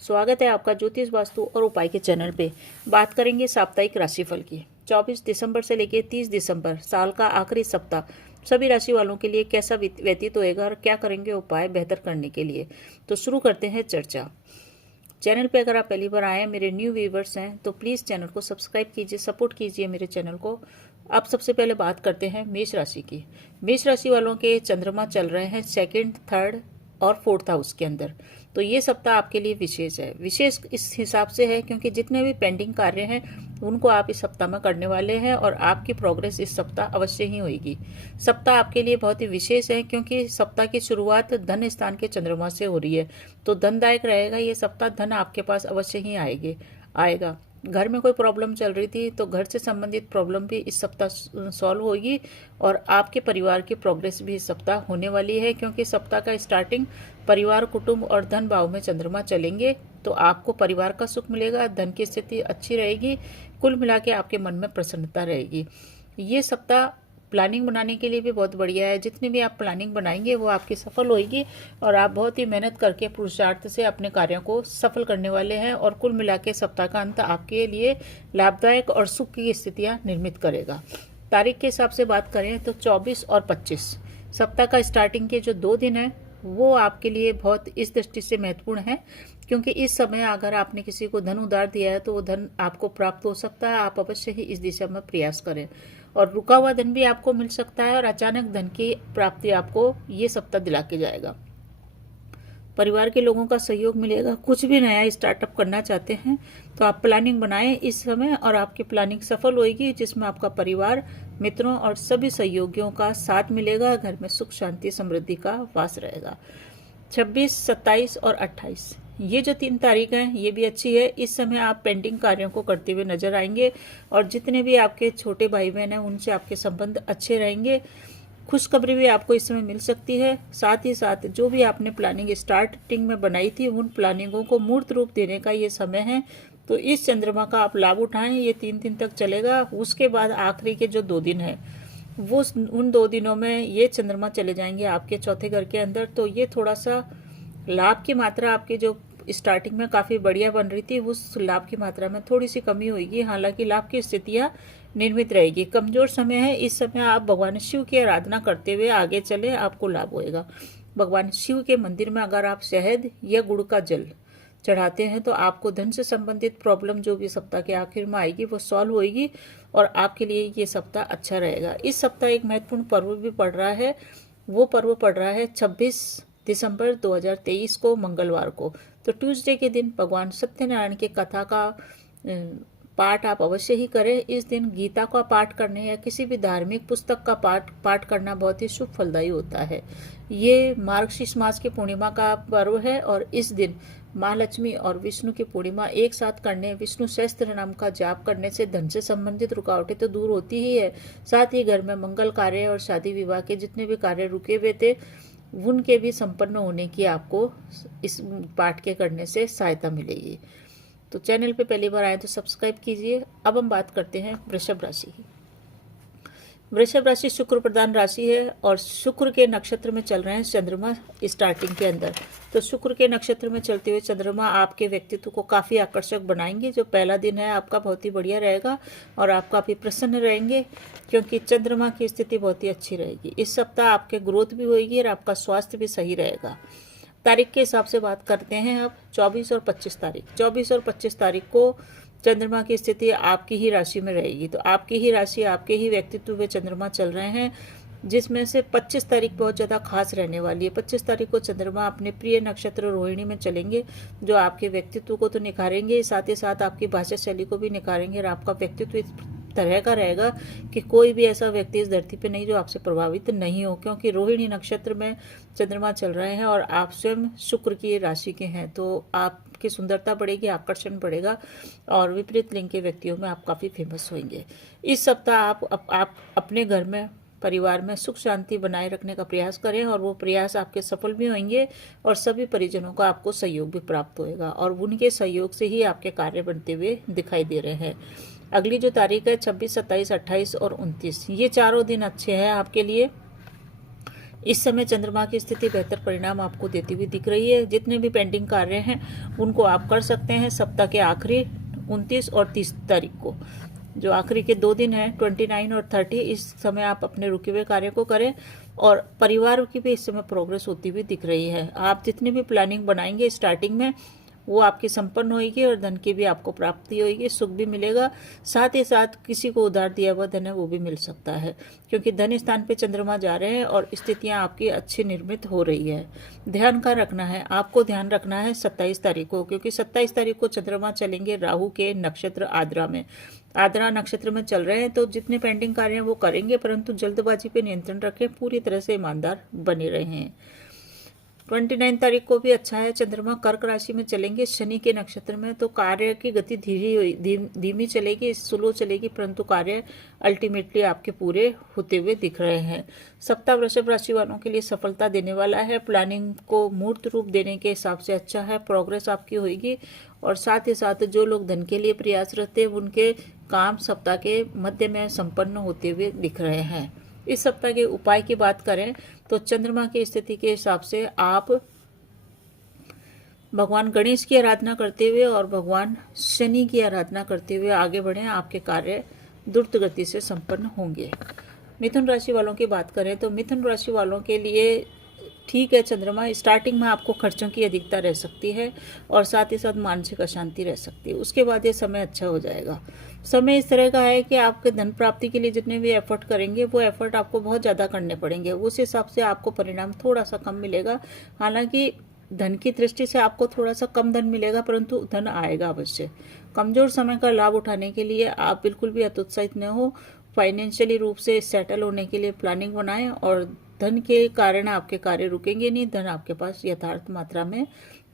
स्वागत है आपका ज्योतिष वास्तु और उपाय के चैनल पे। बात करेंगे साप्ताहिक राशिफल की। 24 दिसंबर से लेकर 30 दिसंबर साल का आखिरी सप्ताह सभी राशि वालों के लिए कैसा व्यतीत होएगा और क्या करेंगे उपाय बेहतर करने के लिए। तो शुरू करते हैं चर्चा। चैनल पे अगर आप पहली बार आए हैं, मेरे न्यू व्यूवर्स हैं, तो प्लीज़ चैनल को सब्सक्राइब कीजिए, सपोर्ट कीजिए मेरे चैनल को। अब सबसे पहले बात करते हैं मेष राशि की। मेष राशि वालों के चंद्रमा चल रहे हैं सेकंड, थर्ड और फोर्थ हाउस के अंदर। तो ये सप्ताह आपके लिए विशेष है। विशेष इस हिसाब से है क्योंकि जितने भी पेंडिंग कार्य हैं उनको आप इस सप्ताह में करने वाले हैं और आपकी प्रोग्रेस इस सप्ताह अवश्य ही होगी। सप्ताह आपके लिए बहुत ही विशेष है क्योंकि सप्ताह की शुरुआत धन स्थान के चंद्रमा से हो रही है, तो धनदायक रहेगा ये सप्ताह। धन आपके पास अवश्य ही आएगा। घर में कोई प्रॉब्लम चल रही थी तो घर से संबंधित प्रॉब्लम भी इस सप्ताह सॉल्व होगी और आपके परिवार की प्रोग्रेस भी इस सप्ताह होने वाली है क्योंकि सप्ताह का स्टार्टिंग परिवार, कुटुंब और धन भाव में चंद्रमा चलेंगे, तो आपको परिवार का सुख मिलेगा, धन की स्थिति अच्छी रहेगी, कुल मिला के आपके मन में प्रसन्नता रहेगी। ये सप्ताह प्लानिंग बनाने के लिए भी बहुत बढ़िया है। जितनी भी आप प्लानिंग बनाएंगे वो आपकी सफल होगी और आप बहुत ही मेहनत करके पुरुषार्थ से अपने कार्यों को सफल करने वाले हैं और कुल मिला के सप्ताह का अंत आपके लिए लाभदायक और सुख की स्थितियां निर्मित करेगा। तारीख के हिसाब से बात करें तो 24 और 25 सप्ताह का स्टार्टिंग के जो 2 दिन है वो आपके लिए बहुत इस दृष्टि से महत्वपूर्ण है क्योंकि इस समय अगर आपने किसी को धन उधार दिया है तो वो धन आपको प्राप्त हो सकता है। आप अवश्य ही इस दिशा में प्रयास करें और रुका हुआ धन भी आपको मिल सकता है और अचानक धन की प्राप्ति आपको ये सप्ताह दिला के जाएगा। परिवार के लोगों का सहयोग मिलेगा। कुछ भी नया स्टार्टअप करना चाहते हैं तो आप प्लानिंग बनाएं इस समय और आपकी प्लानिंग सफल होगी जिसमें आपका परिवार, मित्रों और सभी सहयोगियों का साथ मिलेगा। घर में सुख, शांति, समृद्धि का वास रहेगा। 26, 27 और 28 ये जो 3 तारीख हैं ये भी अच्छी है। इस समय आप पेंडिंग कार्यों को करते हुए नजर आएंगे और जितने भी आपके छोटे भाई बहन हैं उनसे आपके संबंध अच्छे रहेंगे। खुशखबरी भी आपको इस समय मिल सकती है। साथ ही साथ जो भी आपने प्लानिंग स्टार्टिंग में बनाई थी उन प्लानिंगों को मूर्त रूप देने का ये समय है, तो इस चंद्रमा का आप लाभ उठाएं। ये 3 दिन तक चलेगा। उसके बाद आखिरी के जो 2 दिन है वो उन 2 दिनों में ये चंद्रमा चले जाएंगे आपके चौथे घर के अंदर, तो ये थोड़ा सा लाभ की मात्रा आपकी जो स्टार्टिंग में काफ़ी बढ़िया बन रही थी उस लाभ की मात्रा में थोड़ी सी कमी होगी। हालांकि लाभ की स्थितियां निर्मित रहेगी। कमजोर समय है। इस समय आप भगवान शिव की आराधना करते हुए आगे चले, आपको लाभ होएगा। भगवान शिव के मंदिर में अगर आप शहद या गुड़ का जल चढ़ाते हैं तो आपको धन से संबंधित प्रॉब्लम जो भी सप्ताह के आखिर में आएगी वो सॉल्व होएगी और आपके लिए ये सप्ताह अच्छा रहेगा। इस सप्ताह एक महत्वपूर्ण पर्व भी पड़ रहा है। वो पर्व पड़ रहा है 26 दिसंबर 2023 को, मंगलवार को। तो ट्यूसडे के दिन भगवान सत्यनारायण की कथा का पाठ आप अवश्य ही करें। इस दिन गीता का पाठ करने या किसी भी धार्मिक पुस्तक का पाठ करना बहुत ही शुभ फलदायी होता है। ये मार्गशीर्ष मास की पूर्णिमा का पर्व है और इस दिन माँ लक्ष्मी और विष्णु की पूर्णिमा एक साथ करने, विष्णु सहस्त्र नाम का जाप करने से धन से संबंधित रुकावटें तो दूर होती ही है, साथ ही घर में मंगल कार्य और शादी विवाह के जितने भी कार्य रुके हुए थे उनके भी संपन्न होने की आपको इस पाठ के करने से सहायता मिलेगी। तो चैनल पे पहली बार आए तो सब्सक्राइब कीजिए। अब हम बात करते हैं वृषभ राशि की। वृषभ राशि शुक्र प्रधान राशि है और शुक्र के नक्षत्र में चल रहे हैं चंद्रमा स्टार्टिंग के अंदर। तो शुक्र के नक्षत्र में चलते हुए चंद्रमा आपके व्यक्तित्व को काफ़ी आकर्षक बनाएंगे। जो पहला दिन है आपका बहुत ही बढ़िया रहेगा और आप काफ़ी प्रसन्न रहेंगे क्योंकि चंद्रमा की स्थिति बहुत ही अच्छी रहेगी। इस सप्ताह आपके ग्रोथ भी होगी और आपका स्वास्थ्य भी सही रहेगा। तारीख के हिसाब से बात करते हैं अब 24 और 25 तारीख। 24 और 25 तारीख को चंद्रमा की स्थिति आपकी ही राशि में रहेगी। तो आपकी ही राशि, आपके ही व्यक्तित्व में चंद्रमा चल रहे हैं, जिसमें से 25 तारीख बहुत ज़्यादा खास रहने वाली है। 25 तारीख को चंद्रमा अपने प्रिय नक्षत्र रोहिणी में चलेंगे जो आपके व्यक्तित्व को तो निखारेंगे, साथ ही साथ आपकी भाषा शैली को भी निखारेंगे और आपका व्यक्तित्व इस तरह का रहेगा कि कोई भी ऐसा व्यक्ति इस धरती पे नहीं जो आपसे प्रभावित नहीं हो, क्योंकि रोहिणी नक्षत्र में चंद्रमा चल रहे हैं और आप स्वयं शुक्र की राशि के हैं, तो आपकी सुंदरता बढ़ेगी, आकर्षण बढ़ेगा और विपरीत लिंग के व्यक्तियों में आप काफ़ी फेमस होंगे। इस सप्ताह आप अपने घर में, परिवार में सुख शांति बनाए रखने का प्रयास करें और वो प्रयास आपके सफल भी होंगे और सभी परिजनों का आपको सहयोग भी प्राप्त होएगा और उनके सहयोग से ही आपके कार्य बनते हुए दिखाई दे रहे हैं। अगली जो तारीख है 26, 27, 28 और 29, ये चारों दिन अच्छे हैं आपके लिए। इस समय चंद्रमा की स्थिति बेहतर परिणाम आपको देती हुई दिख रही है। जितने भी पेंडिंग कार्य हैं उनको आप कर सकते हैं सप्ताह के आखिरी 29 और 30 तारीख को। जो आखिरी के 2 दिन हैं 29 और 30, इस समय आप अपने रुके हुए कार्य को करें और परिवार की भी इस समय प्रोग्रेस होती हुई दिख रही है। आप जितनी भी प्लानिंग बनाएंगे स्टार्टिंग में वो आपकी संपन्न होगी और धन की भी आपको प्राप्ति होगी, सुख भी मिलेगा। साथ ही साथ किसी को उधार दिया हुआ धन है वो भी मिल सकता है, क्योंकि धन स्थान पे चंद्रमा जा रहे हैं और स्थितियां आपकी अच्छी निर्मित हो रही है। ध्यान का रखना है, आपको ध्यान रखना है 27 तारीख को, क्योंकि 27 तारीख को चंद्रमा चलेंगे राहु के नक्षत्र आद्रा में। आद्रा नक्षत्र में चल रहे हैं तो जितने पेंडिंग कार्य हैं वो करेंगे, परंतु जल्दबाजी पे नियंत्रण रखें, पूरी तरह से ईमानदार बने रहें। 29 तारीख को भी अच्छा है, चंद्रमा कर्क राशि में चलेंगे शनि के नक्षत्र में, तो कार्य की गति धीमी चलेगी, स्लो चलेगी, परंतु कार्य अल्टीमेटली आपके पूरे होते हुए दिख रहे हैं। सप्ताह वृषभ राशि वालों के लिए सफलता देने वाला है, प्लानिंग को मूर्त रूप देने के हिसाब से अच्छा है, प्रोग्रेस आपकी होगी। और साथ ही साथ जो लोग धन के लिए प्रयासरत हैं उनके काम सप्ताह के मध्य में संपन्न होते हुए दिख रहे हैं। इस सप्ताह के उपाय की बात करें तो चंद्रमा की स्थिति के हिसाब से आप भगवान गणेश की आराधना करते हुए और भगवान शनि की आराधना करते हुए आगे बढ़ें, आपके कार्य द्रुत गति से संपन्न होंगे। मिथुन राशि वालों की बात करें तो मिथुन राशि वालों के लिए ठीक है, चंद्रमा स्टार्टिंग में आपको खर्चों की अधिकता रह सकती है और साथ ही साथ मानसिक अशांति रह सकती है। उसके बाद ये समय अच्छा हो जाएगा। समय इस तरह का है कि आपके धन प्राप्ति के लिए जितने भी एफर्ट करेंगे वो एफर्ट आपको बहुत ज़्यादा करने पड़ेंगे, उस हिसाब से आपको परिणाम थोड़ा सा कम मिलेगा। हालांकि धन की दृष्टि से आपको थोड़ा सा कम धन मिलेगा, परंतु धन आएगा अवश्य। कमजोर समय का लाभ उठाने के लिए आप बिल्कुल भी हतोत्साहित न हो, फाइनेंशियली रूप से सेटल होने के लिए प्लानिंग बनाएं और धन के कारण आपके कार्य रुकेंगे नहीं, धन आपके पास यथार्थ मात्रा में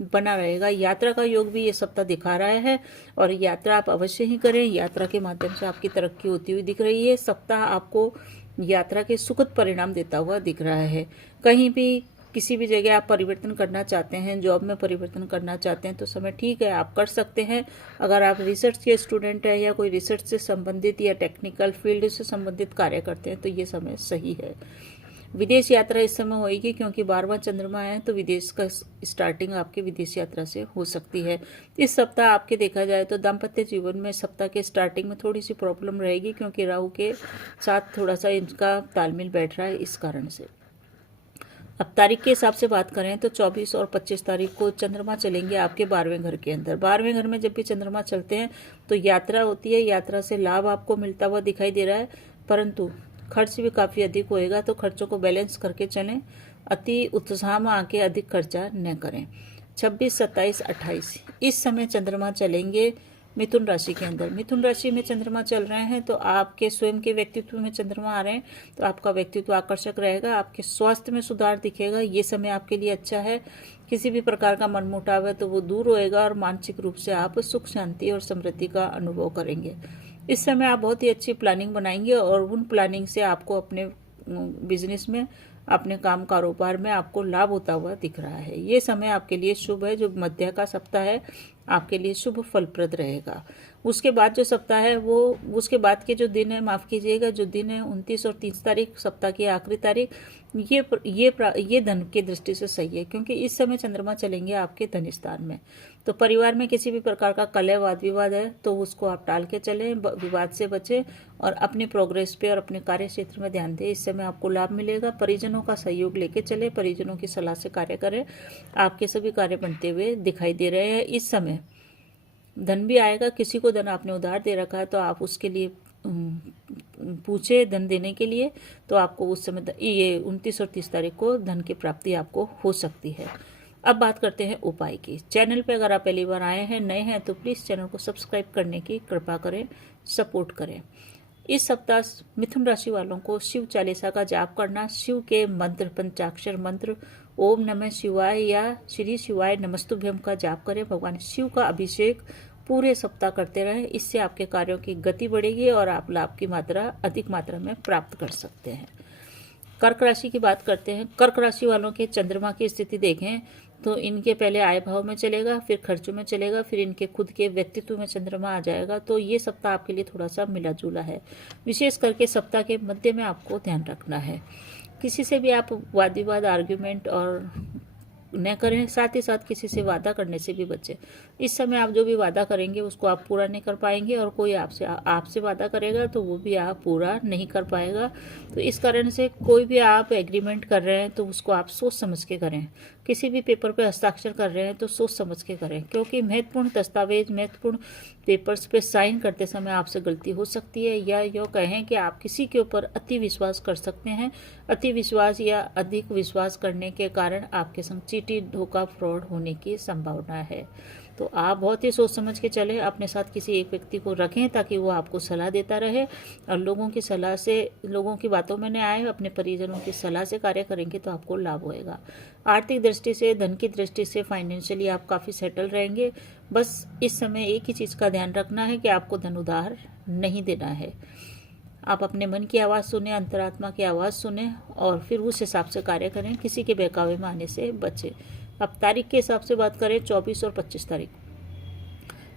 बना रहेगा। यात्रा का योग भी ये सप्ताह दिखा रहा है और यात्रा आप अवश्य ही करें, यात्रा के माध्यम से आपकी तरक्की होती हुई दिख रही है। सप्ताह आपको यात्रा के सुखद परिणाम देता हुआ दिख रहा है। कहीं भी किसी भी जगह आप परिवर्तन करना चाहते हैं, जॉब में परिवर्तन करना चाहते हैं तो समय ठीक है, आप कर सकते हैं। अगर आप रिसर्च के स्टूडेंट हैं या कोई रिसर्च से संबंधित या टेक्निकल फील्ड से संबंधित कार्य करते हैं तो ये समय सही है। विदेश यात्रा इस समय होगी, क्योंकि 12वां चंद्रमा है तो विदेश का स्टार्टिंग आपके विदेश यात्रा से हो सकती है। इस सप्ताह आपके देखा जाए तो दाम्पत्य जीवन में सप्ताह के स्टार्टिंग में थोड़ी सी प्रॉब्लम रहेगी, क्योंकि राहु के साथ थोड़ा सा इनका तालमेल बैठ रहा है, इस कारण से। अब तारीख के हिसाब से बात करें तो 24 और 25 तारीख को चंद्रमा चलेंगे आपके 12वें घर के अंदर। 12वें घर में जब भी चंद्रमा चलते हैं तो यात्रा होती है, यात्रा से लाभ आपको मिलता हुआ दिखाई दे रहा है, परंतु खर्च भी काफ़ी अधिक होएगा, तो खर्चों को बैलेंस करके चलें, अति उत्साह में आके अधिक खर्चा न करें। 26, 27, 28 इस समय चंद्रमा चलेंगे मिथुन राशि के अंदर। मिथुन राशि में चंद्रमा चल रहे हैं तो आपके स्वयं के व्यक्तित्व में चंद्रमा आ रहे हैं तो आपका व्यक्तित्व आकर्षक रहेगा, आपके स्वास्थ्य में सुधार दिखेगा। ये समय आपके लिए अच्छा है। किसी भी प्रकार का मनमुटाव है तो वो दूर होएगा और मानसिक रूप से आप सुख शांति और समृद्धि का अनुभव करेंगे। इस समय आप बहुत ही अच्छी प्लानिंग बनाएंगे और उन प्लानिंग से आपको अपने बिजनेस में, अपने काम कारोबार में आपको लाभ होता हुआ दिख रहा है। ये समय आपके लिए शुभ है। जो मध्य का सप्ताह है आपके लिए शुभ फलप्रद रहेगा। उसके बाद जो सप्ताह है वो उसके बाद के जो दिन है, माफ़ कीजिएगा, जो दिन है 29 और 30 तारीख सप्ताह की आखिरी तारीख, ये धन की दृष्टि से सही है, क्योंकि इस समय चंद्रमा चलेंगे आपके धन स्थान में। तो परिवार में किसी भी प्रकार का कलह वाद विवाद है तो उसको आप टाल के चलें, विवाद से बचें और अपनी प्रोग्रेस पे और अपने कार्य क्षेत्र में ध्यान दें। इस समय आपको लाभ मिलेगा। परिजनों का सहयोग लेके चले, परिजनों की सलाह से कार्य करें, आपके सभी कार्य बनते हुए दिखाई दे रहे हैं। इस समय धन भी आएगा। किसी को धन आपने उधार दे रखा है तो आप उसके लिए पूछे धन देने के लिए, तो आपको उस समय ये 29 और 30 तारीख को धन की प्राप्ति आपको हो सकती है। अब बात करते हैं उपाय की। चैनल पे अगर आप पहली बार आए हैं, नए हैं, तो प्लीज़ चैनल को सब्सक्राइब करने की कृपा करें, सपोर्ट करें। इस सप्ताह मिथुन राशि वालों को शिव चालीसा का जाप करना, शिव के मंत्र, पंचाक्षर मंत्र ओम नमः शिवाय या श्री शिवाय नमस्तुभ्यम का जाप करें। भगवान शिव का अभिषेक पूरे सप्ताह करते रहें, इससे आपके कार्यों की गति बढ़ेगी और आप लाभ की मात्रा अधिक मात्रा में प्राप्त कर सकते हैं। कर्क राशि की बात करते हैं। कर्क राशि वालों के चंद्रमा की स्थिति देखें तो इनके पहले आय भाव में चलेगा, फिर खर्चों में चलेगा, फिर इनके खुद के व्यक्तित्व में चंद्रमा आ जाएगा। तो ये सप्ताह आपके लिए थोड़ा सा मिला जुला है। विशेष करके सप्ताह के मध्य में आपको ध्यान रखना है। किसी से भी आप वाद विवाद, आर्ग्यूमेंट और न करें। साथ ही साथ किसी से वादा करने से भी बचें। इस समय आप जो भी वादा करेंगे उसको आप पूरा नहीं कर पाएंगे, और कोई आपसे वादा करेगा तो वो भी आप पूरा नहीं कर पाएगा। तो इस कारण से कोई भी आप एग्रीमेंट कर रहे हैं तो उसको आप सोच समझ के करें। किसी भी पेपर पे हस्ताक्षर कर रहे हैं तो सोच समझ के करें, क्योंकि महत्वपूर्ण दस्तावेज, महत्वपूर्ण पेपर्स पे साइन करते समय आपसे गलती हो सकती है, या यूँ कहें कि आप किसी के ऊपर अति विश्वास कर सकते हैं। अति विश्वास या अधिक विश्वास करने के कारण आपके संग चीटी, धोखा, फ्रॉड होने की संभावना है। तो आप बहुत ही सोच समझ के चलें। अपने साथ किसी एक व्यक्ति को रखें ताकि वो आपको सलाह देता रहे, और लोगों की सलाह से, लोगों की बातों में न आए। अपने परिजनों की सलाह से कार्य करेंगे तो आपको लाभ होएगा। आर्थिक दृष्टि से, धन की दृष्टि से फाइनेंशियली आप काफ़ी सेटल रहेंगे। बस इस समय एक ही चीज़ का ध्यान रखना है कि आपको धन उधार नहीं देना है। आप अपने मन की आवाज़ सुने, अंतरात्मा की आवाज़ सुने, और फिर उस हिसाब से कार्य करें। किसी के बहकावे में आने से बचें। अब तारीख के हिसाब से बात करें, 24 और 25 तारीख,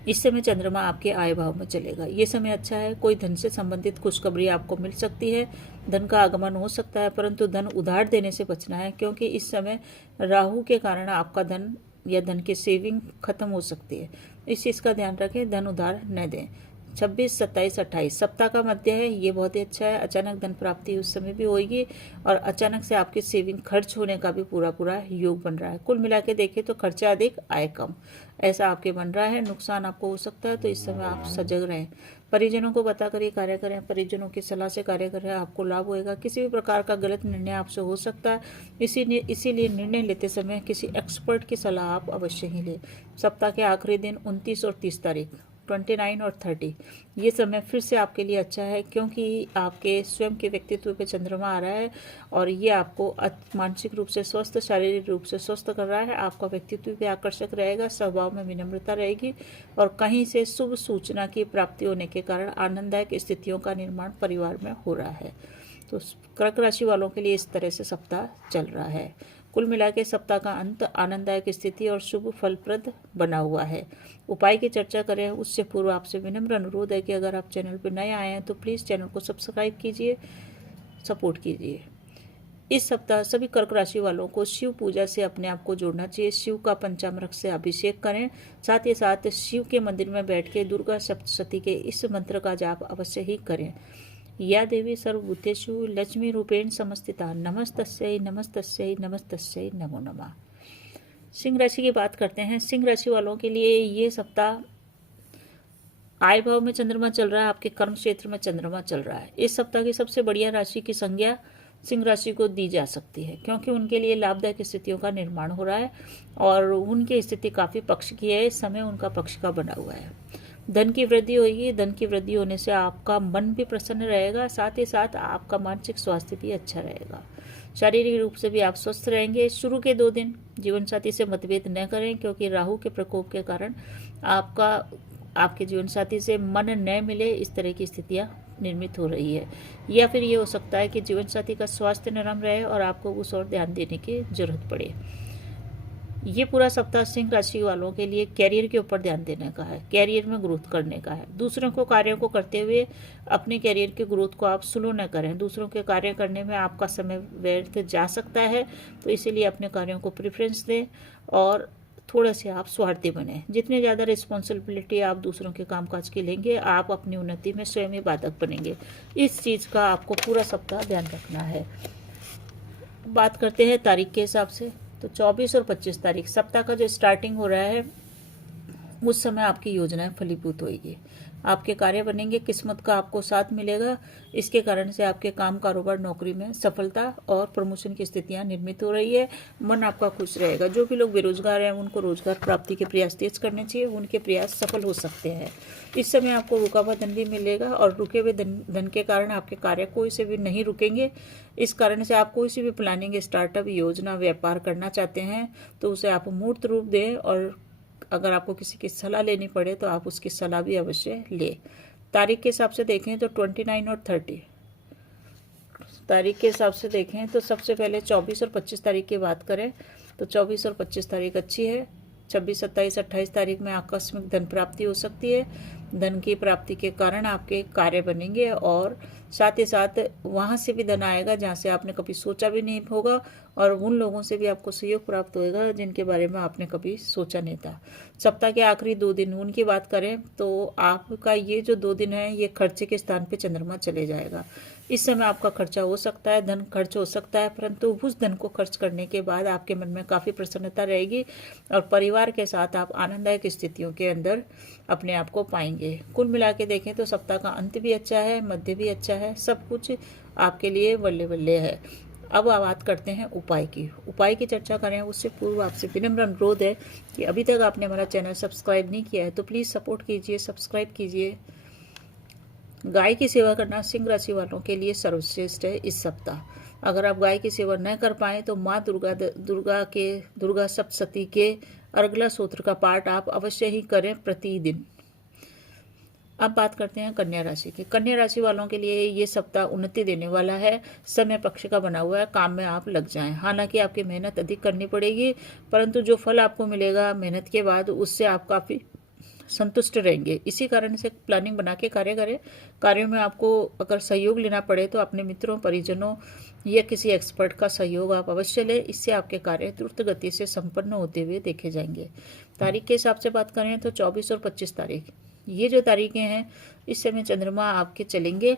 इस समय चंद्रमा आपके आय भाव में चलेगा। ये समय अच्छा है। कोई धन से संबंधित खुशखबरी आपको मिल सकती है। धन का आगमन हो सकता है, परंतु धन उधार देने से बचना है, क्योंकि इस समय राहु के कारण आपका धन या धन की सेविंग खत्म हो सकती है। इस चीज़ का ध्यान रखें, धन उधार न दें। 26, 27, 28 सप्ताह का मध्य है, ये बहुत ही अच्छा है। अचानक धन प्राप्ति उस समय भी होगी, और अचानक से आपकी सेविंग खर्च होने का भी पूरा योग बन रहा है। कुल मिला के देखें तो खर्चा अधिक, आय कम, ऐसा आपके बन रहा है। नुकसान आपको हो सकता है, तो इस समय आप सजग रहें। परिजनों को बताकर ये कार्य करें, परिजनों की सलाह से कार्य करें, आपको लाभ होएगा। किसी भी प्रकार का गलत निर्णय आपसे हो सकता है, इसीलिए निर्णय लेते समय किसी एक्सपर्ट की सलाह आप अवश्य ही लें। सप्ताह के आखिरी दिन 29 और 30 तारीख, 29 और 30, ये समय फिर से आपके लिए अच्छा है, क्योंकि आपके स्वयं के व्यक्तित्व पे चंद्रमा आ रहा है, और ये आपको मानसिक रूप से स्वस्थ, शारीरिक रूप से स्वस्थ कर रहा है। आपका व्यक्तित्व भी आकर्षक रहेगा, स्वभाव में विनम्रता रहेगी, और कहीं से शुभ सूचना की प्राप्ति होने के कारण आनंददायक स्थितियों का निर्माण परिवार में हो रहा है। तो कर्क राशि वालों के लिए इस तरह से सप्ताह चल रहा है। कुल मिला के सप्ताह का अंत आनंददायक स्थिति और शुभ फलप्रद बना हुआ है। उपाय की चर्चा करें उससे पूर्व आपसे विनम्र अनुरोध है कि अगर आप चैनल पर नए आए हैं तो प्लीज़ चैनल को सब्सक्राइब कीजिए, सपोर्ट कीजिए। इस सप्ताह सभी कर्क राशि वालों को शिव पूजा से अपने आप को जोड़ना चाहिए। शिव का पंचामृत से अभिषेक करें। साथ ही साथ शिव के मंदिर में बैठ के दुर्गा सप्तशती के इस मंत्र का जाप अवश्य ही करें। या देवी सर्वभूतेषु लक्ष्मी रूपेण समस्थिता नमस्तस्यै नमस्तस्यै नमस्तस्यै नमो नमः। सिंह राशि की बात करते हैं। सिंह राशि वालों के लिए ये सप्ताह आय भाव में चंद्रमा चल रहा है, आपके कर्म क्षेत्र में चंद्रमा चल रहा है। इस सप्ताह की सबसे बढ़िया राशि की संज्ञा सिंह राशि को दी जा सकती है, क्योंकि उनके लिए लाभदायक स्थितियों का निर्माण हो रहा है, और उनकी स्थिति काफ़ी पक्ष की है। इस समय उनका पक्ष का बना हुआ है। धन की वृद्धि होगी। धन की वृद्धि होने से आपका मन भी प्रसन्न रहेगा, साथ ही साथ आपका मानसिक स्वास्थ्य भी अच्छा रहेगा। शारीरिक रूप से भी आप स्वस्थ रहेंगे। शुरू के 2 दिन जीवन साथी से मतभेद न करें, क्योंकि राहु के प्रकोप के कारण आपके जीवन साथी से मन न मिले, इस तरह की स्थितियां निर्मित हो रही है। या फिर ये हो सकता है कि जीवन साथी का स्वास्थ्य नरम रहे और आपको उस ओर ध्यान देने की जरूरत पड़े। ये पूरा सप्ताह सिंह राशि वालों के लिए कैरियर के ऊपर ध्यान देने का है, कैरियर में ग्रोथ करने का है। दूसरों को कार्यों को करते हुए अपने कैरियर के ग्रोथ को आप स्लो न करें। दूसरों के कार्य करने में आपका समय व्यर्थ जा सकता है, तो इसीलिए अपने कार्यों को प्रेफरेंस दें, और थोड़ा से आप स्वार्थी बने। जितनी ज़्यादा रिस्पॉन्सिबिलिटी आप दूसरों के कामकाज की लेंगे, आप अपनी उन्नति में स्वयं ही बाधक बनेंगे। इस चीज़ का आपको पूरा सप्ताह ध्यान रखना है। बात करते हैं तारीख के हिसाब से, तो 24 और 25 तारीख सप्ताह का जो स्टार्टिंग हो रहा है, उस समय आपकी योजनाएं फलीभूत होगी। आपके कार्य बनेंगे, किस्मत का आपको साथ मिलेगा। इसके कारण से आपके काम, कारोबार, नौकरी में सफलता और प्रमोशन की स्थितियां निर्मित हो रही है। मन आपका खुश रहेगा। जो भी लोग बेरोजगार हैं उनको रोजगार प्राप्ति के प्रयास तेज करने चाहिए, उनके प्रयास सफल हो सकते हैं। इस समय आपको रुका हुआ धन भी मिलेगा, और रुके हुए धन के कारण आपके कार्य कोई से भी नहीं रुकेंगे। इस कारण से आप कोई सी भी प्लानिंग, स्टार्टअप, योजना, व्यापार करना चाहते हैं तो उसे आप मूर्त रूप दें, और अगर आपको किसी की सलाह लेनी पड़े तो आप उसकी सलाह भी अवश्य लें। तारीख के हिसाब से देखें तो 29 और 30 तारीख के हिसाब से देखें तो सबसे पहले 24 और 25 तारीख की बात करें तो 24 और 25 तारीख अच्छी है। 26, 27, 28 तारीख में आकस्मिक धन प्राप्ति हो सकती है। धन की प्राप्ति के कारण आपके कार्य बनेंगे और साथ ही साथ वहाँ से भी धन आएगा जहाँ से आपने कभी सोचा भी नहीं होगा, और उन लोगों से भी आपको सहयोग प्राप्त होएगा जिनके बारे में आपने कभी सोचा नहीं था। सप्ताह के आखिरी 2 दिन उनकी बात करें तो आपका ये जो 2 दिन है ये खर्चे के स्थान पे चंद्रमा चले जाएगा। इस समय आपका खर्चा हो सकता है, धन खर्च हो सकता है, परंतु उस धन को खर्च करने के बाद आपके मन में काफ़ी प्रसन्नता रहेगी और परिवार के साथ आप आनंददायक स्थितियों के अंदर अपने आप को पाएंगे। कुल मिला के देखें तो सप्ताह का अंत भी अच्छा है, मध्य भी अच्छा है, सब कुछ आपके लिए बल्ले बल्ले है। अब बात करते हैं उपाय की। उपाय की चर्चा करें उससे पूर्व आपसे विनम्र अनुरोध है कि अभी तक आपने हमारा चैनल सब्सक्राइब नहीं किया है तो प्लीज़ सपोर्ट कीजिए, सब्सक्राइब कीजिए। गाय की सेवा करना सिंह राशि वालों के लिए सर्वश्रेष्ठ है इस सप्ताह। अगर आप गाय की सेवा न कर पाएँ तो माँ दुर्गा सप्तशती के अर्गला सूत्र का पाठ आप अवश्य ही करें प्रतिदिन। अब बात करते हैं कन्या राशि की। कन्या राशि वालों के लिए ये सप्ताह उन्नति देने वाला है, समय पक्ष का बना हुआ है, काम में आप लग जाएं। हालांकि आपकी मेहनत अधिक करनी पड़ेगी, परंतु जो फल आपको मिलेगा मेहनत के बाद उससे आप काफ़ी संतुष्ट रहेंगे। इसी कारण से प्लानिंग बना के कार्य करें। कार्यों में आपको अगर सहयोग लेना पड़े तो अपने मित्रों, परिजनों या किसी एक्सपर्ट का सहयोग आप अवश्य लें। इससे आपके कार्य द्रुत गति से संपन्न होते हुए देखे जाएंगे। तारीख के हिसाब से बात करें तो 24 और 25 तारीख, ये जो तारीखें हैं इस समय चंद्रमा आपके चलेंगे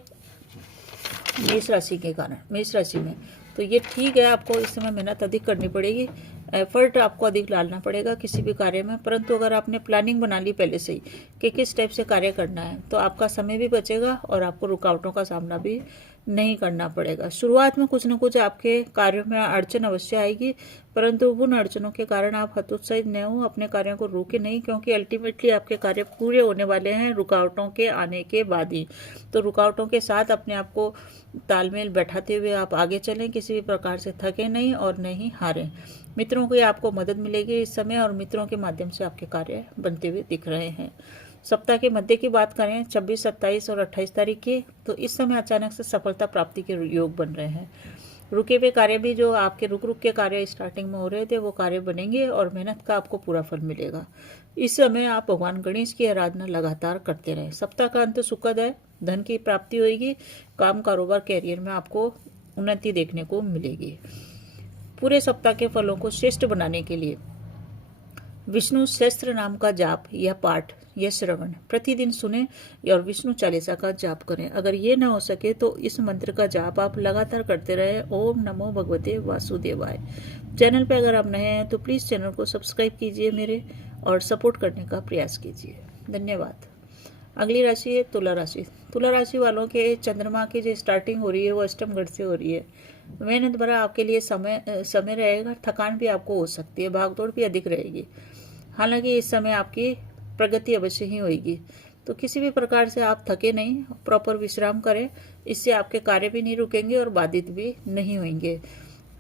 मेष राशि के कारण, मेष राशि में, तो ये ठीक है। आपको इस समय मेहनत अधिक करनी पड़ेगी, एफर्ट आपको अधिक डालना पड़ेगा किसी भी कार्य में, परंतु अगर आपने प्लानिंग बना ली पहले से ही कि किस टाइप से कार्य करना है तो आपका समय भी बचेगा और आपको रुकावटों का सामना भी नहीं करना पड़ेगा। शुरुआत में कुछ न कुछ आपके कार्यों में अड़चन अवश्य आएगी, परंतु उन अड़चनों के कारण आप हतोत्साहित न हो, अपने कार्यों को रोके नहीं, क्योंकि अल्टीमेटली आपके कार्य पूरे होने वाले हैं रुकावटों के आने के बाद ही। तो रुकावटों के साथ अपने आप को तालमेल बैठाते हुए आप आगे चलें, किसी भी प्रकार से थके नहीं और न ही हारें। मित्रों की आपको मदद मिलेगी इस समय और मित्रों के माध्यम से आपके कार्य बनते हुए दिख रहे हैं। सप्ताह के मध्य की बात करें 26, 27 और 28 तारीख की, तो इस समय अचानक से सफलता प्राप्ति के योग बन रहे हैं। रुके हुए कार्य भी जो आपके रुक के कार्य स्टार्टिंग में हो रहे थे वो कार्य बनेंगे और मेहनत का आपको पूरा फल मिलेगा। इस समय आप भगवान गणेश की आराधना लगातार करते रहें। सप्ताह का अंत सुखद है, धन की प्राप्ति होगी, काम, कारोबार, कैरियर में आपको उन्नति देखने को मिलेगी। पूरे सप्ताह के फलों को श्रेष्ठ बनाने के लिए विष्णु सहस्त्र नाम का जाप या पाठ या श्रवण प्रतिदिन सुने और विष्णु चालीसा का जाप करें। अगर ये ना हो सके तो इस मंत्र का जाप आप लगातार करते रहें। ओम नमो भगवते वासुदेवाय। चैनल पर अगर आप नए हैं तो प्लीज़ चैनल को सब्सक्राइब कीजिए मेरे और सपोर्ट करने का प्रयास कीजिए। धन्यवाद। अगली राशि है तुला राशि। तुला राशि वालों के चंद्रमा की जो स्टार्टिंग हो रही है वो अष्टम घर से हो रही है। मेहनत भरा आपके लिए समय रहेगा, थकान भी आपको हो सकती है, भागदौड़ भी अधिक रहेगी। हालांकि इस समय आपकी प्रगति अवश्य ही होगी, तो किसी भी प्रकार से आप थके नहीं, प्रॉपर विश्राम करें। इससे आपके कार्य भी नहीं रुकेंगे और बाधित भी नहीं होंगे।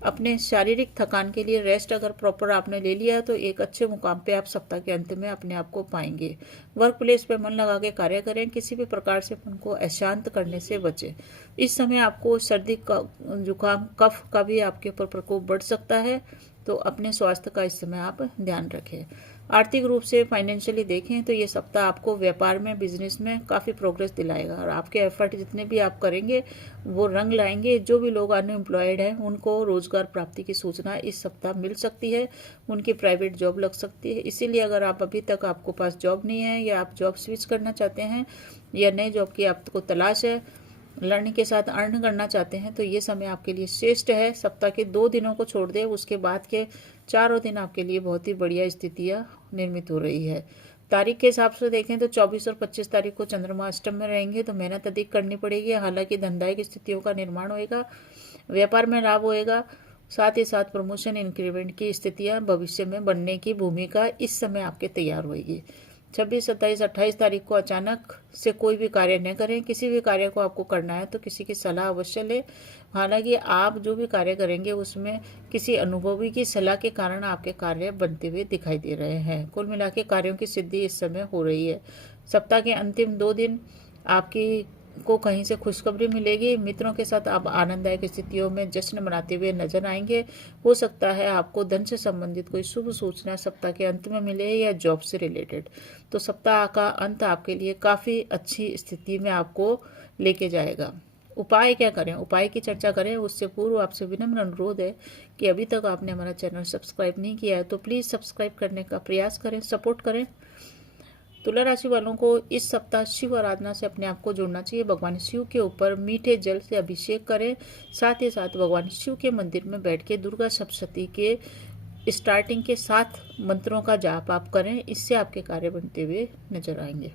अपने शारीरिक थकान के लिए रेस्ट अगर प्रॉपर आपने ले लिया तो एक अच्छे मुकाम पे आप सप्ताह के अंत में अपने आप को पाएंगे। वर्क प्लेस पे मन लगा के कार्य करें, किसी भी प्रकार से मन को अशांत करने से बचें। इस समय आपको सर्दी का, जुकाम, कफ का भी आपके ऊपर प्रकोप बढ़ सकता है, तो अपने स्वास्थ्य का इस समय आप ध्यान रखें। आर्थिक रूप से फाइनेंशियली देखें तो ये सप्ताह आपको व्यापार में, बिजनेस में काफ़ी प्रोग्रेस दिलाएगा और आपके एफर्ट जितने भी आप करेंगे वो रंग लाएंगे। जो भी लोग अनएम्प्लॉयड हैं उनको रोजगार प्राप्ति की सूचना इस सप्ताह मिल सकती है, उनकी प्राइवेट जॉब लग सकती है। इसीलिए अगर आप अभी तक आपको पास जॉब नहीं है या आप जॉब स्विच करना चाहते हैं या नए जॉब की आपको तलाश है, लर्निंग के साथ अर्न करना चाहते हैं, तो ये समय आपके लिए श्रेष्ठ है। सप्ताह के 2 दिनों को छोड़ दें, उसके बाद के 4 दिन आपके लिए बहुत ही बढ़िया स्थितियां निर्मित हो रही है। तारीख के हिसाब से देखें तो 24 और 25 तारीख को चंद्रमा अष्टम में रहेंगे, तो मेहनत अधिक करनी पड़ेगी। हालांकि धनदायक स्थितियों का निर्माण होएगा, व्यापार में लाभ होएगा, साथ ही साथ प्रमोशन, इंक्रीमेंट की स्थितियाँ भविष्य में बनने की भूमिका इस समय आपके तैयार होएगी। 26, 27, 28 तारीख को अचानक से कोई भी कार्य न करें। किसी भी कार्य को आपको करना है तो किसी की सलाह अवश्य लें। हालांकि आप जो भी कार्य करेंगे उसमें किसी अनुभवी की सलाह के कारण आपके कार्य बनते हुए दिखाई दे रहे हैं। कुल मिला के कार्यों की सिद्धि इस समय हो रही है। सप्ताह के अंतिम 2 दिन आपकी को कहीं से खुशखबरी मिलेगी। मित्रों के साथ आप आनंददायक स्थितियों में जश्न मनाते हुए नजर आएंगे। हो सकता है आपको धन से संबंधित कोई शुभ सूचना सप्ताह के अंत में मिले या जॉब से रिलेटेड। तो सप्ताह का अंत आपके लिए काफ़ी अच्छी स्थिति में आपको लेके जाएगा। उपाय क्या करें, उपाय की चर्चा करें उससे पूर्व आपसे विनम्र अनुरोध है कि अभी तक आपने हमारा चैनल सब्सक्राइब नहीं किया है तो प्लीज़ सब्सक्राइब करने का प्रयास करें, सपोर्ट करें। तुला राशि वालों को इस सप्ताह शिव आराधना से अपने आप को जोड़ना चाहिए। भगवान शिव के ऊपर मीठे जल से अभिषेक करें। साथ ही साथ भगवान शिव के मंदिर में बैठ के दुर्गा सप्तशती के स्टार्टिंग के 7 मंत्रों का जाप आप करें। इससे आपके कार्य बनते हुए नजर आएंगे।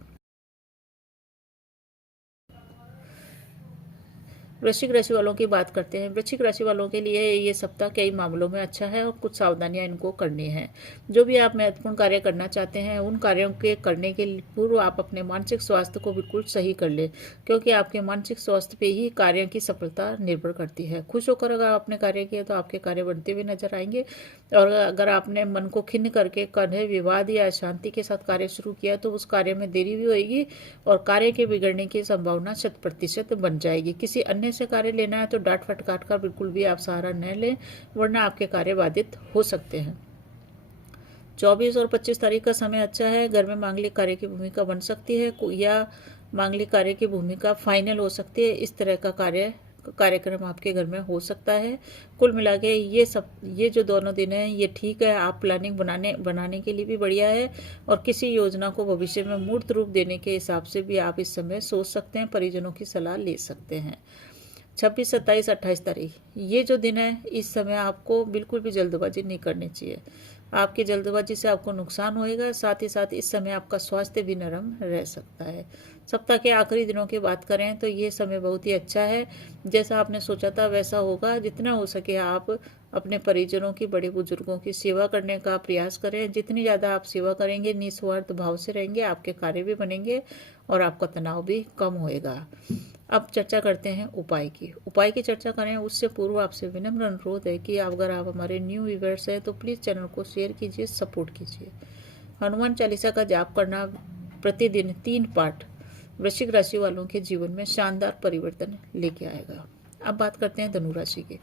वृश्चिक राशि वालों की बात करते हैं। वृश्चिक राशि वालों के लिए ये सप्ताह कई मामलों में अच्छा है और कुछ सावधानियां इनको करनी है। जो भी आप महत्वपूर्ण कार्य करना चाहते हैं उन कार्यों के करने के पूर्व आप अपने मानसिक स्वास्थ्य को बिल्कुल सही कर लें, क्योंकि आपके मानसिक स्वास्थ्य पे ही कार्य की सफलता निर्भर करती है। खुश होकर अगर आपने कार्य किया तो आपके कार्य बनते हुए नजर आएंगे, और अगर आपने मन को खिन्न करके कलह विवाद या अशांति के साथ कार्य शुरू किया तो उस कार्य में देरी भी होगी और कार्य के बिगड़ने की संभावना 100% बन जाएगी। किसी अन्य से कार्य लेना है तो डांट फटकार कर बिल्कुल भी आप सहारा न लें, वरना आपके कार्य बाधित हो सकते हैं। 24 और 25 तारीख का समय अच्छा है। घर में मांगलिक कार्य की भूमिका बन सकती है या मांगलिक कार्य की भूमिका फाइनल हो सकती है। इस तरह का कार्यक्रम आपके घर में हो सकता है। कुल मिला के ये जो दोनों दिन हैं ये ठीक है। आप प्लानिंग बनाने के लिए भी बढ़िया है, और किसी योजना को भविष्य में मूर्त रूप देने के हिसाब से भी आप इस समय सोच सकते हैं, परिजनों की सलाह ले सकते हैं। 26, 27, 28 तारीख ये जो दिन है इस समय आपको बिल्कुल भी जल्दबाजी नहीं करनी चाहिए। आपकी जल्दबाजी से आपको नुकसान होएगा। साथ ही साथ इस समय आपका स्वास्थ्य भी नरम रह सकता है। सप्ताह के आखिरी दिनों की बात करें तो ये समय बहुत ही अच्छा है। जैसा आपने सोचा था वैसा होगा। जितना हो सके आप अपने परिजनों की, बड़े बुजुर्गों की सेवा करने का प्रयास करें। जितनी ज़्यादा आप सेवा करेंगे, निस्वार्थ भाव से रहेंगे, आपके कार्य भी बनेंगे और आपका तनाव भी कम होएगा। अब चर्चा करते हैं उपाय की। उपाय की चर्चा करें उससे पूर्व आपसे विनम्र अनुरोध है कि अगर आप हमारे न्यू व्यूअर्स हैं तो प्लीज़ चैनल को शेयर कीजिए, सपोर्ट कीजिए। हनुमान चालीसा का जाप करना प्रतिदिन 3 पाठ वृश्चिक राशि वालों के जीवन में शानदार परिवर्तन लेके आएगा। अब बात करते हैं धनु राशि की।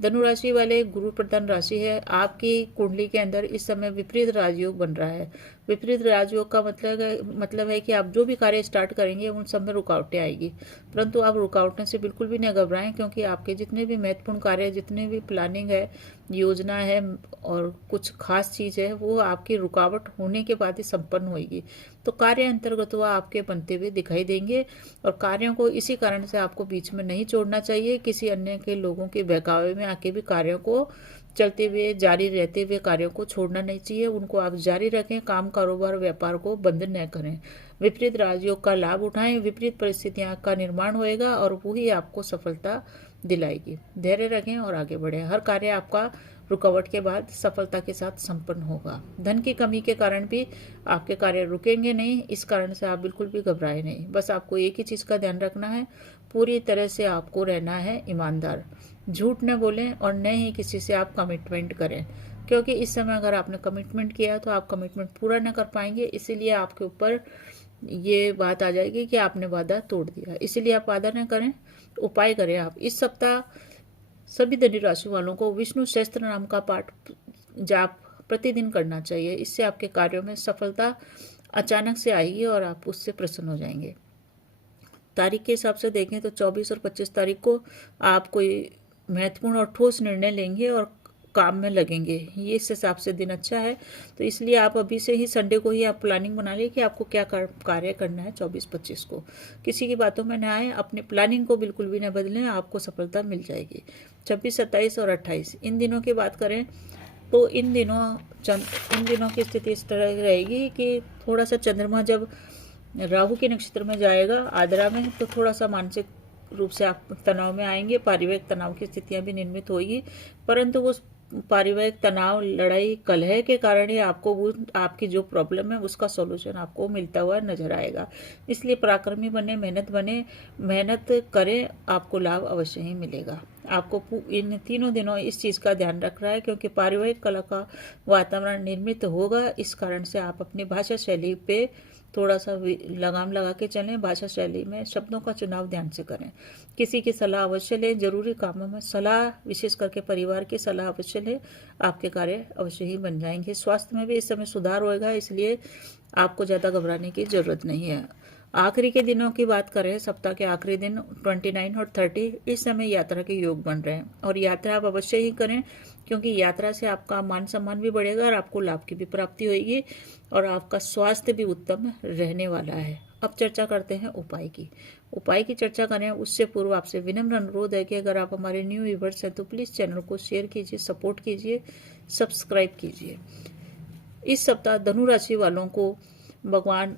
धनु राशि वाले गुरु प्रधान राशि है। आपकी कुंडली के अंदर इस समय विपरीत राजयोग बन रहा है। विपरीत राजयोग का मतलब है कि आप जो भी कार्य स्टार्ट करेंगे उन सब में रुकावटें आएगी, परंतु आप रुकावटों से बिल्कुल भी न घबराएं, क्योंकि आपके जितने भी महत्वपूर्ण कार्य, जितने भी प्लानिंग है, योजना है और कुछ खास चीज़ है वो आपकी रुकावट होने के बाद ही संपन्न होगी। तो कार्य अंतर्गत वह आपके बनते हुए दिखाई देंगे, और कार्यों को इसी कारण से आपको बीच में नहीं छोड़ना चाहिए। किसी अन्य के लोगों के बहकावे में आके भी कार्यों को चलते हुए, जारी रहते हुए कार्यों को छोड़ना नहीं चाहिए। उनको आप जारी रखें। काम, कारोबार, व्यापार को बंद न करें। विपरीत राजयोग का लाभ उठाएं। विपरीत परिस्थितियां का निर्माण होएगा और वही आपको सफलता दिलाएगी। धैर्य रखें और आगे बढ़ें। हर कार्य आपका रुकावट के बाद सफलता के साथ संपन्न होगा। धन की कमी के कारण भी आपके कार्य रुकेंगे नहीं। इस कारण से आप बिल्कुल भी घबराए नहीं। बस आपको एक ही चीज़ का ध्यान रखना है, पूरी तरह से आपको रहना है ईमानदार। झूठ न बोलें और न ही किसी से आप कमिटमेंट करें, क्योंकि इस समय अगर आपने कमिटमेंट किया तो आप कमिटमेंट पूरा न कर पाएंगे। इसीलिए आपके ऊपर ये बात आ जाएगी कि आपने वादा तोड़ दिया। इसीलिए आप वादा न करें, उपाय करें। आप इस सप्ताह सभी धनु राशि वालों को विष्णु सहस्त्र नाम का पाठ जाप प्रतिदिन करना चाहिए। इससे आपके कार्यों में सफलता अचानक से आएगी और आप उससे प्रसन्न हो जाएंगे। तारीख के हिसाब से देखें तो 24 और 25 तारीख को आप कोई महत्वपूर्ण और ठोस निर्णय लेंगे और काम में लगेंगे। ये इस हिसाब से दिन अच्छा है, तो इसलिए आप अभी से ही संडे को ही आप प्लानिंग बना लीजिए कि आपको क्या कार्य करना है 24-25 को। किसी की बातों में न आए, अपने प्लानिंग को बिल्कुल भी न बदलें, आपको सफलता मिल जाएगी। 26, 27 और 28 इन दिनों की बात करें तो इन दिनों की स्थिति इस तरह रहेगी कि थोड़ा सा चंद्रमा जब राहु के नक्षत्र में जाएगा आद्रा में, तो थोड़ा सा मानसिक रूप से आप तनाव में आएंगे। पारिवारिक तनाव की स्थितियां भी निर्मित होगी, परंतु वो पारिवारिक तनाव, लड़ाई, कलह के कारण ही आपको वो आपकी जो प्रॉब्लम है उसका सॉल्यूशन आपको मिलता हुआ नजर आएगा। इसलिए पराक्रमी बने, मेहनत करें, आपको लाभ अवश्य ही मिलेगा। आपको इन तीनों दिनों इस चीज़ का ध्यान रखना है, क्योंकि पारिवारिक कला का वातावरण निर्मित होगा। इस कारण से आप अपनी भाषा शैली पे थोड़ा सा लगाम लगा के चलें। भाषा शैली में शब्दों का चुनाव ध्यान से करें। किसी की सलाह अवश्य लें। जरूरी कामों में सलाह, विशेष करके परिवार की सलाह अवश्य लें। आपके कार्य अवश्य ही बन जाएंगे। स्वास्थ्य में भी इस समय सुधार होएगा, इसलिए आपको ज़्यादा घबराने की जरूरत नहीं है। आखिरी के दिनों की बात करें, सप्ताह के आखिरी दिन 29 और 30, इस समय यात्रा के योग बन रहे हैं और यात्रा आप अवश्य ही करें, क्योंकि यात्रा से आपका मान सम्मान भी बढ़ेगा और आपको लाभ की भी प्राप्ति होगी और आपका स्वास्थ्य भी उत्तम रहने वाला है। अब चर्चा करते हैं उपाय की। उपाय की चर्चा करें उससे पूर्व आपसे विनम्र अनुरोध है कि अगर आप हमारे न्यू व्यूअर्स हैं तो प्लीज़ चैनल को शेयर कीजिए, सपोर्ट कीजिए, सब्सक्राइब कीजिए। इस सप्ताह धनु राशि वालों को भगवान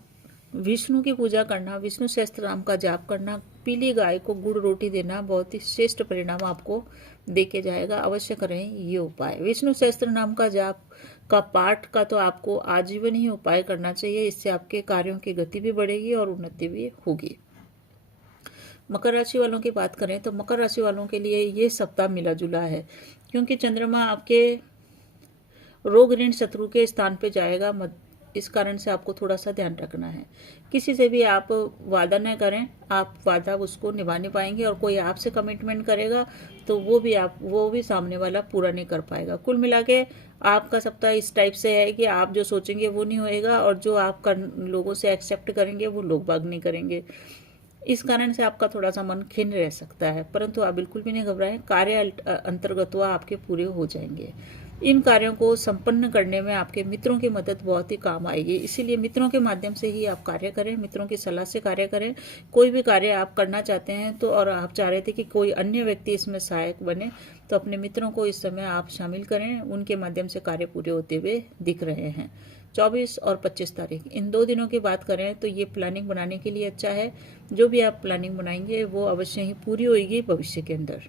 विष्णु की पूजा करना, विष्णु सहस्त्र नाम का जाप करना, पीली गाय को गुड़ रोटी देना बहुत ही श्रेष्ठ परिणाम आपको देके जाएगा। अवश्य करें ये उपाय। विष्णु सहस्त्र नाम का जाप का पाठ का तो आपको आजीवन ही उपाय करना चाहिए। इससे आपके कार्यों की गति भी बढ़ेगी और उन्नति भी होगी। मकर राशि वालों की बात करें तो मकर राशि वालों के लिए ये सप्ताह मिला जुला है, क्योंकि चंद्रमा आपके रोग ऋण शत्रु के स्थान पे जाएगा। इस कारण से आपको थोड़ा सा ध्यान रखना है। किसी से भी आप वादा न करें, आप वादा उसको निभा नहीं पाएंगे और कोई आपसे कमिटमेंट करेगा तो वो भी सामने वाला पूरा नहीं कर पाएगा। कुल मिला के आपका सप्ताह इस टाइप से है कि आप जो सोचेंगे वो नहीं होएगा और जो आप लोगों से एक्सेप्ट करेंगे वो लोग बाग नहीं करेंगे। इस कारण से आपका थोड़ा सा मन खिन्न रह सकता है, परंतु आप बिल्कुल भी नहीं घबराएं। कार्य अंतर्गत आपके पूरे हो जाएंगे। इन कार्यों को संपन्न करने में आपके मित्रों की मदद बहुत ही काम आएगी, इसीलिए मित्रों के माध्यम से ही आप कार्य करें, मित्रों की सलाह से कार्य करें। कोई भी कार्य आप करना चाहते हैं तो और आप चाह रहे थे कि कोई अन्य व्यक्ति इसमें सहायक बने, तो अपने मित्रों को इस समय आप शामिल करें। उनके माध्यम से कार्य पूरे होते हुए दिख रहे हैं। 24 और 25 तारीख, इन 2 दिनों की बात करें तो ये प्लानिंग बनाने के लिए अच्छा है। जो भी आप प्लानिंग बनाएंगे वो अवश्य ही पूरी होगी भविष्य के अंदर,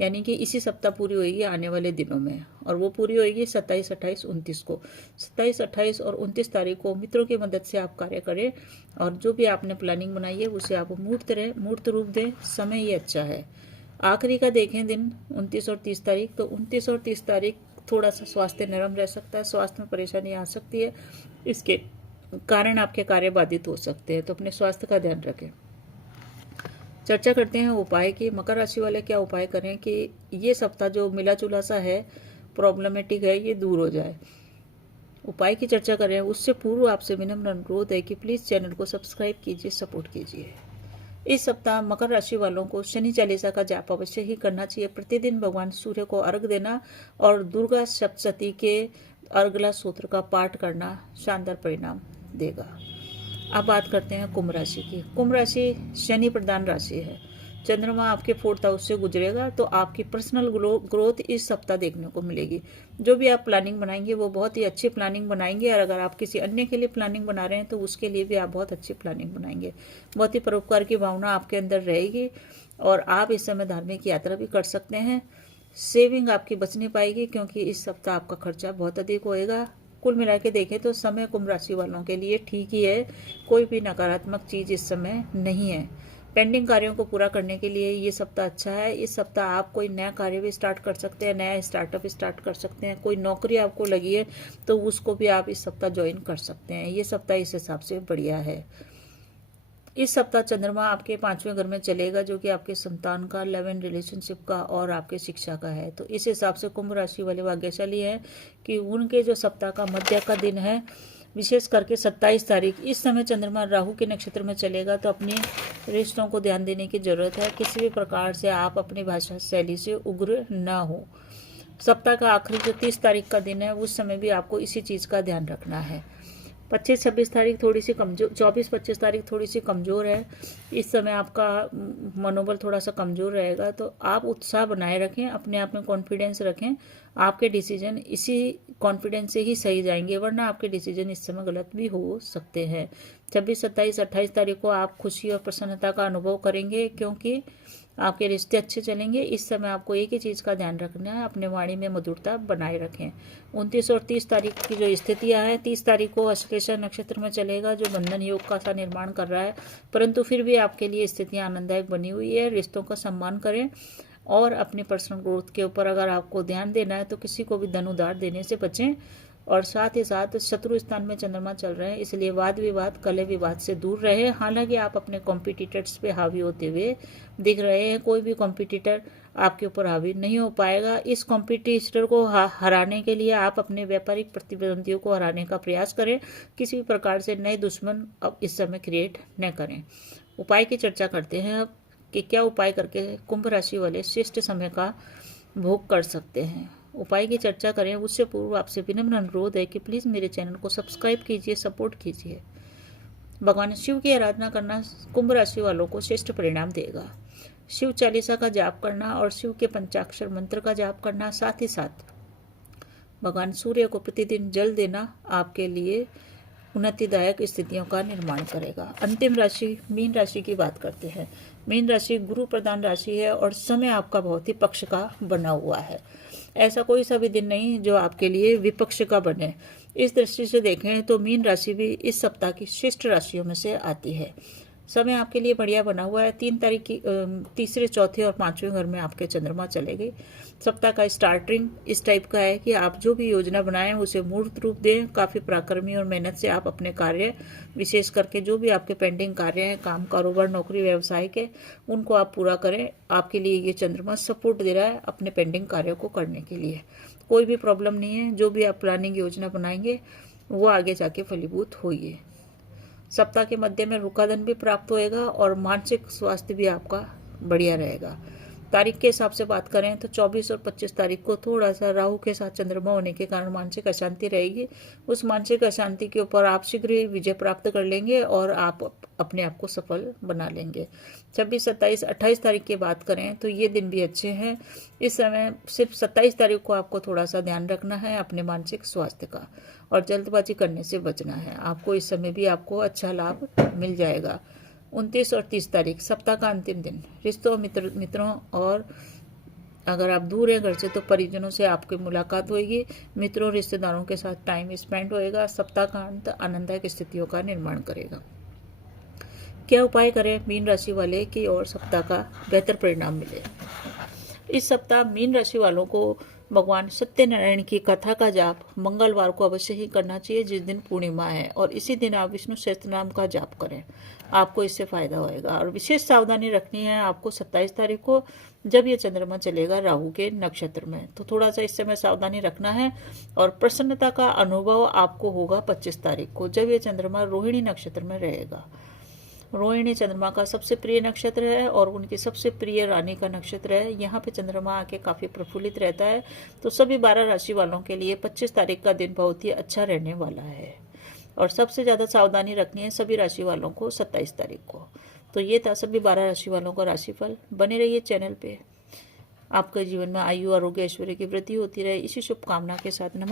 यानी कि इसी सप्ताह पूरी होगी आने वाले दिनों में, और वो पूरी होगी 27, 28, 29 को। 27, 28 और 29 तारीख को मित्रों की मदद से आप कार्य करें और जो भी आपने प्लानिंग बनाई है उसे आप मूर्त रूप दें। समय ये अच्छा है। आखिरी का देखें दिन 29 और 30 तारीख, तो 29 और 30 तारीख थोड़ा सा स्वास्थ्य नरम रह सकता है, स्वास्थ्य में परेशानी आ सकती है, इसके कारण आपके कार्य बाधित हो सकते हैं, तो अपने स्वास्थ्य का ध्यान रखें। चर्चा करते हैं उपाय की। मकर राशि वाले क्या उपाय करें कि ये सप्ताह जो मिला जुला सा है, प्रॉब्लमेटिक है, ये दूर हो जाए। उपाय की चर्चा करें उससे पूर्व आपसे विनम्र अनुरोध है कि प्लीज़ चैनल को सब्सक्राइब कीजिए, सपोर्ट कीजिए। इस सप्ताह मकर राशि वालों को शनि चालीसा का जाप अवश्य ही करना चाहिए। प्रतिदिन भगवान सूर्य को अर्घ देना और दुर्गा सप्तशती के अर्गला सूत्र का पाठ करना शानदार परिणाम देगा। अब बात करते हैं कुंभ राशि की। कुंभ राशि शनि प्रधान राशि है। चंद्रमा आपके 4th हाउस से गुजरेगा तो आपकी पर्सनल ग्रोथ इस सप्ताह देखने को मिलेगी। जो भी आप प्लानिंग बनाएंगे वो बहुत ही अच्छी प्लानिंग बनाएंगे, और अगर आप किसी अन्य के लिए प्लानिंग बना रहे हैं तो उसके लिए भी आप बहुत अच्छी प्लानिंग बनाएंगे। बहुत ही परोपकार की भावना आपके अंदर रहेगी और आप इस समय धार्मिक यात्रा भी कर सकते हैं। सेविंग आपकी बच नहीं पाएगी क्योंकि इस सप्ताह आपका खर्चा बहुत अधिक होएगा। कुल मिला के देखें तो समय कुंभ राशि वालों के लिए ठीक ही है। कोई भी नकारात्मक चीज़ इस समय नहीं है। पेंडिंग कार्यों को पूरा करने के लिए ये सप्ताह अच्छा है। इस सप्ताह आप कोई नया कार्य भी स्टार्ट कर सकते हैं, नया स्टार्टअप स्टार्ट कर सकते हैं। कोई नौकरी आपको लगी है तो उसको भी आप इस सप्ताह ज्वाइन कर सकते हैं। ये सप्ताह इस हिसाब से बढ़िया है। इस सप्ताह चंद्रमा आपके 5वें घर में चलेगा, जो कि आपके संतान का, लव एंड रिलेशनशिप का और आपके शिक्षा का है। तो इस हिसाब से कुंभ राशि वाले भाग्यशाली हैं कि उनके जो सप्ताह का मध्य का दिन है, विशेष करके 27 तारीख, इस समय चंद्रमा राहु के नक्षत्र में चलेगा, तो अपने रिश्तों को ध्यान देने की जरूरत है। किसी भी प्रकार से आप अपनी भाषा शैली से उग्र न हो। सप्ताह का आखिरी जो 30 तारीख का दिन है उस समय भी आपको इसी चीज़ का ध्यान रखना है। 25-26 तारीख थोड़ी सी कमजोर, 24-25 तारीख थोड़ी सी कमज़ोर है। इस समय आपका मनोबल थोड़ा सा कमज़ोर रहेगा, तो आप उत्साह बनाए रखें, अपने आप में कॉन्फिडेंस रखें। आपके डिसीजन इसी कॉन्फिडेंस से ही सही जाएंगे, वरना आपके डिसीजन इस समय गलत भी हो सकते हैं। 26, 27, 28 तारीख को आप खुशी और प्रसन्नता का अनुभव करेंगे क्योंकि आपके रिश्ते अच्छे चलेंगे। इस समय आपको एक ही चीज़ का ध्यान रखना है, अपने वाणी में मधुरता बनाए रखें। 29 और 30 तारीख की जो स्थितियां हैं, 30 तारीख को अश्लेषा नक्षत्र में चलेगा, जो बंधन योग का सा निर्माण कर रहा है, परंतु फिर भी आपके लिए स्थितियां आनंददायक बनी हुई है। रिश्तों का सम्मान करें और अपनी पर्सनल ग्रोथ के ऊपर अगर आपको ध्यान देना है तो किसी को भी धन उधार देने से बचें और साथ ही साथ शत्रु स्थान में चंद्रमा चल रहे हैं, इसलिए वाद विवाद कलह विवाद से दूर रहे। हालांकि आप अपने कॉम्पिटिटर्स पे हावी होते हुए दिख रहे हैं, कोई भी कॉम्पिटिटर आपके ऊपर हावी नहीं हो पाएगा। इस कॉम्पिटिटर को हराने के लिए आप अपने व्यापारिक प्रतिद्वंदियों को हराने का प्रयास करें। किसी भी प्रकार से नए दुश्मन अब इस समय क्रिएट न करें। उपाय की चर्चा करते हैं अब कि क्या उपाय करके कुंभ राशि वाले श्रेष्ठ समय का भोग कर सकते हैं। उपाय की चर्चा करें उससे पूर्व आपसे विनम्र अनुरोध है कि प्लीज़ मेरे चैनल को सब्सक्राइब कीजिए, सपोर्ट कीजिए। भगवान शिव की आराधना करना कुंभ राशि वालों को श्रेष्ठ परिणाम देगा। शिव चालीसा का जाप करना और शिव के पंचाक्षर मंत्र का जाप करना, साथ ही साथ भगवान सूर्य को प्रतिदिन जल देना आपके लिए उन्नतिदायक स्थितियों का निर्माण करेगा। अंतिम राशि मीन राशि की बात करते हैं। मीन राशि गुरु प्रधान राशि है और समय आपका बहुत ही पक्ष का बना हुआ है। ऐसा कोई सा भी दिन नहीं जो आपके लिए विपक्ष का बने। इस दृष्टि से देखें तो मीन राशि भी इस सप्ताह की श्रेष्ठ राशियों में से आती है। समय आपके लिए बढ़िया बना हुआ है। 3 तारीख की तीसरे, चौथे और 5वें घर में आपके चंद्रमा चलेगी। सप्ताह का स्टार्टिंग इस टाइप का है कि आप जो भी योजना बनाएं उसे मूर्त रूप दें। काफ़ी पराक्रमी और मेहनत से आप अपने कार्य, विशेष करके जो भी आपके पेंडिंग कार्य हैं, काम, कारोबार, नौकरी, व्यवसाय के, उनको आप पूरा करें। आपके लिए ये चंद्रमा सपोर्ट दे रहा है अपने पेंडिंग कार्यों को करने के लिए। कोई भी प्रॉब्लम नहीं है। जो भी आप प्लानिंग योजना बनाएंगे वो आगे जाके फलीभूत होगी। सप्ताह के मध्य में रुका धन भी प्राप्त होएगा और मानसिक स्वास्थ्य भी आपका बढ़िया रहेगा। तारीख के हिसाब से बात करें तो 24 और 25 तारीख को थोड़ा सा राहु के साथ चंद्रमा होने के कारण मानसिक अशांति रहेगी। उस मानसिक अशांति के ऊपर आप शीघ्र ही विजय प्राप्त कर लेंगे और आप अपने आप को सफल बना लेंगे। 26, 27, 28 तारीख की बात करें तो ये दिन भी अच्छे हैं। इस समय सिर्फ 27 तारीख को आपको थोड़ा सा ध्यान रखना है अपने मानसिक स्वास्थ्य का और जल्दबाजी करने से बचना है। आपको इस समय भी आपको अच्छा लाभ मिल जाएगा। 29 और 30 तारीख सप्ताह का अंतिम दिन। रिश्तों, मित्रों और अगर आप दूर हैं घर से तो परिजनों से आपकी मुलाकात होगी। मित्रों, रिश्तेदारों के साथ टाइम स्पेंड होएगा। सप्ताह का अंत आनंददायक स्थितियों का निर्माण करेगा। क्या उपाय करें मीन राशि वाले कि और सप्ताह का बेहतर परिणाम मिले। इस सप्ताह मीन राशि वालों को भगवान सत्यनारायण की कथा का जाप मंगलवार को अवश्य ही करना चाहिए, जिस दिन पूर्णिमा है, और इसी दिन आप विष्णु सहस्त्रनाम का जाप करें। आपको इससे फायदा होएगा। और विशेष सावधानी रखनी है आपको 27 तारीख को, जब ये चंद्रमा चलेगा राहु के नक्षत्र में, तो थोड़ा सा इस समय सावधानी रखना है। और प्रसन्नता का अनुभव आपको होगा 25 तारीख को, जब ये चंद्रमा रोहिणी नक्षत्र में रहेगा। रोहिणी चंद्रमा का सबसे प्रिय नक्षत्र है और उनकी सबसे प्रिय रानी का नक्षत्र है। यहाँ पे चंद्रमा आके काफ़ी प्रफुल्लित रहता है। तो सभी 12 राशि वालों के लिए 25 तारीख का दिन बहुत ही अच्छा रहने वाला है। और सबसे ज़्यादा सावधानी रखनी है सभी राशि वालों को 27 तारीख को। तो ये था सभी 12 राशि वालों का राशिफल। बने रहिए चैनल पे। आपके जीवन में आयु, आरोग्य, ऐश्वर्य की वृद्धि होती रहे, इसी शुभकामना के साथ नमस्कार।